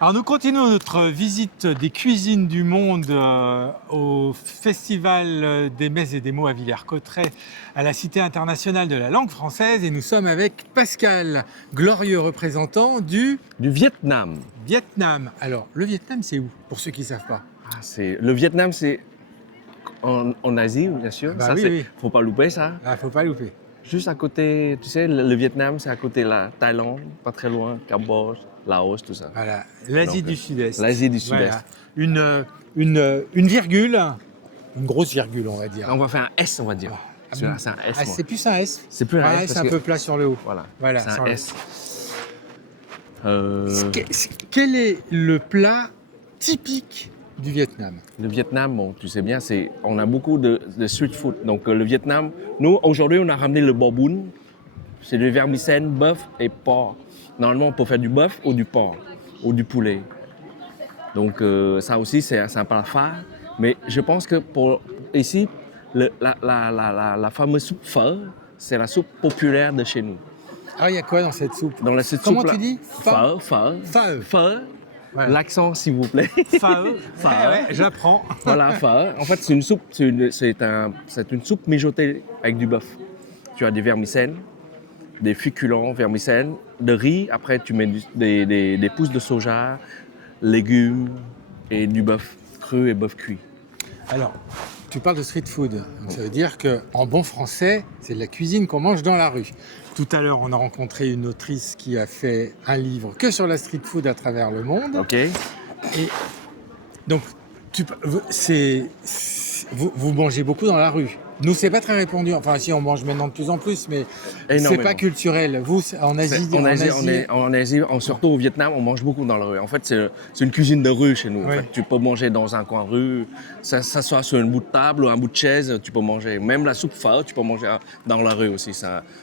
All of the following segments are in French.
Alors nous continuons notre visite des cuisines du monde au Festival des Mets et des mots à Villers-Cotterêts, à la Cité internationale de la langue française, et nous sommes avec Pascal, glorieux représentant du Du Vietnam. Vietnam. Alors le Vietnam, c'est où, pour ceux qui ne savent pas? Le Vietnam, c'est en Asie, bien sûr. Ah bah Ça, oui, oui. faut pas louper ça. Ah, faut pas louper. Juste à côté, tu sais, le Vietnam, c'est à côté de la Thaïlande, pas très loin, Cambodge, Laos, tout ça. Voilà, l'Asie Donc, du Sud-Est. l'Asie du Voilà. Sud-Est. Une virgule, une grosse virgule, on va dire. On va faire un S, on va dire. Ah, C'est un S, ah, moi. c'est plus un S. C'est plus un Ouais, S c'est parce un que... peu plat sur le haut. Voilà, sur c'est un le- S. Quel est le plat typique du Vietnam? Le Vietnam, bon, tu sais bien, on a beaucoup de street food. Donc le Vietnam, nous, aujourd'hui, on a ramené le bo bun. C'est du vermicelle, bœuf et porc. Normalement, on peut faire du bœuf ou du porc ou du poulet. Donc ça aussi, c'est un plat phare. Mais je pense que pour ici, la fameuse soupe pho, c'est la soupe populaire de chez nous. Ah, il y a quoi dans cette soupe? Dans cette Comment soupe-là- tu dis? Pho, pho, Pho. pho. Voilà. L'accent, s'il vous plaît. Pho. Ouais, j'apprends. Voilà, pho. En fait, c'est une soupe, c'est une soupe mijotée avec du bœuf. Tu as des vermicelles, des féculents, vermicelles, de riz. Après, tu mets des pousses de soja, légumes et du bœuf cru et bœuf cuit. Alors, tu parles de street food. Donc, ça veut dire qu'en bon français, c'est de la cuisine qu'on mange dans la rue. Tout à l'heure, on a rencontré une autrice qui a fait un livre que sur la street food à travers le monde. OK? Et donc, vous mangez beaucoup dans la rue. Nous, c'est pas très répandu. Enfin, si, on mange maintenant de plus en plus, mais c'est Énormément. pas culturel. Vous, en Asie, En Asie, surtout au Vietnam, on mange beaucoup dans la rue. En fait, c'est une cuisine de rue chez nous. En Oui. fait, tu peux manger dans un coin de rue, s'asseoir sur un bout de table ou un bout de chaise, tu peux manger. Même la soupe pho, tu peux manger dans la rue aussi.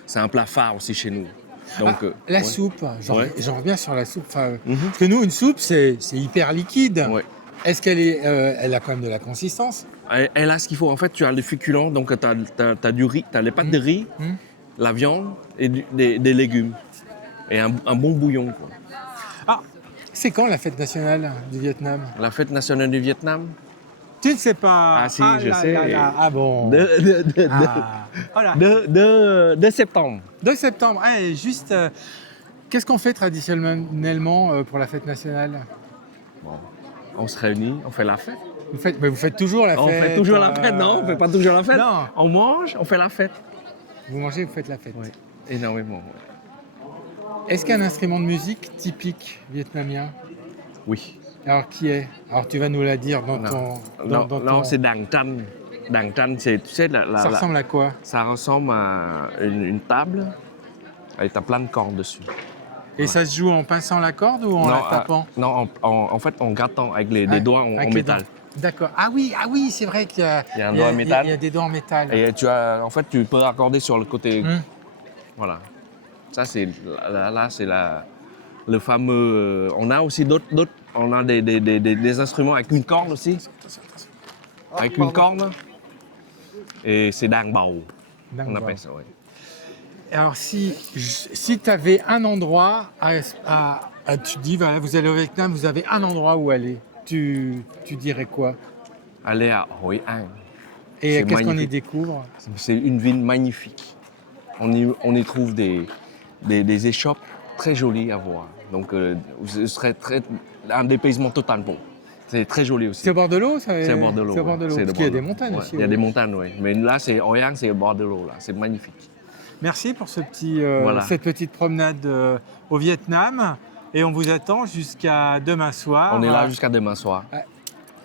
C'est un plat phare aussi chez nous. Donc, la ouais. soupe, Ouais. j'en reviens sur la soupe. Enfin, Mhm. Parce que nous, une soupe, c'est hyper liquide. Ouais. Est-ce qu'elle elle a quand même de la consistance? Elle a ce qu'il faut. En fait, tu as les féculents, donc tu as du riz, tu as les pâtes de riz, Mhm. la viande et des légumes. Et un bon bouillon, quoi. Ah, c'est quand la fête nationale du Vietnam? La fête nationale du Vietnam, Tu ne sais pas? Ah, si, je sais. Ah bon? de Ah, voilà. 2 septembre. 2 septembre. Eh, juste, qu'est-ce qu'on fait traditionnellement pour la fête nationale? Bon, on se réunit, on fait la fête. Mais vous faites toujours la fête? On fait toujours la fête, non? On fait pas toujours la fête. Non. On mange, on fait la fête. Vous mangez, vous faites la fête. Oui, énormément. Ouais. Est-ce qu'il y a un instrument de musique typique vietnamien? Oui. Alors, qui est? Alors, tu vas nous la dire dans Non. ton... Non, dans non, ton- c'est Dang Tan. Dang Tan, c'est, tu sais, Ça ressemble à quoi? ça ressemble à une table avec t'as plein de cordes dessus. Et ça se joue en pinçant la corde ou en la tapant? Non, en fait, en grattant avec des Ouais, doigts en avec les métal. dents. D'accord. Ah oui, c'est vrai qu'il y a, Il y a un doigt en métal. Il y a des doigts en métal. Et en fait, tu peux raccorder sur le côté. Voilà. Ça, c'est le fameux. On a aussi d'autres. On a des instruments avec une corde aussi. Avec une corde. Et c'est dang bao. On D'accord. appelle ça, oui. Alors, si tu avais un endroit, tu dis, voilà, vous allez au Vietnam, vous avez un endroit où aller, tu dirais quoi? Aller à Hoi An. Et C'est qu'est-ce qu'on y magnifique. découvre? C'est une ville magnifique. On y trouve des échoppes très jolies à voir. Donc, ce serait un dépaysement total pour. C'est très joli aussi. C'est au bord de l'eau? C'est au bord de l'eau. C'est au bord de l'eau. Parce qu'il y a des montagnes Ouais, aussi. il y a oui. des montagnes, oui. Mais là, Hoi An, c'est au bord de l'eau. Là. C'est magnifique. Merci pour Voilà. cette petite promenade au Vietnam. Et on vous attend jusqu'à demain soir. On est là jusqu'à demain soir.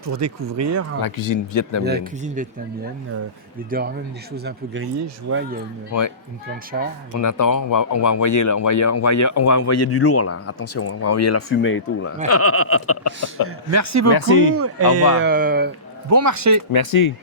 Pour découvrir La cuisine la vietnamienne. cuisine vietnamienne. Il doit y avoir même des choses un peu grillées. Je vois, il y a Ouais. une plancha. On attend, on va envoyer du lourd là. Attention, on va envoyer la fumée et tout là. Ouais. Merci beaucoup. Merci. Et Au revoir. bon marché. Merci.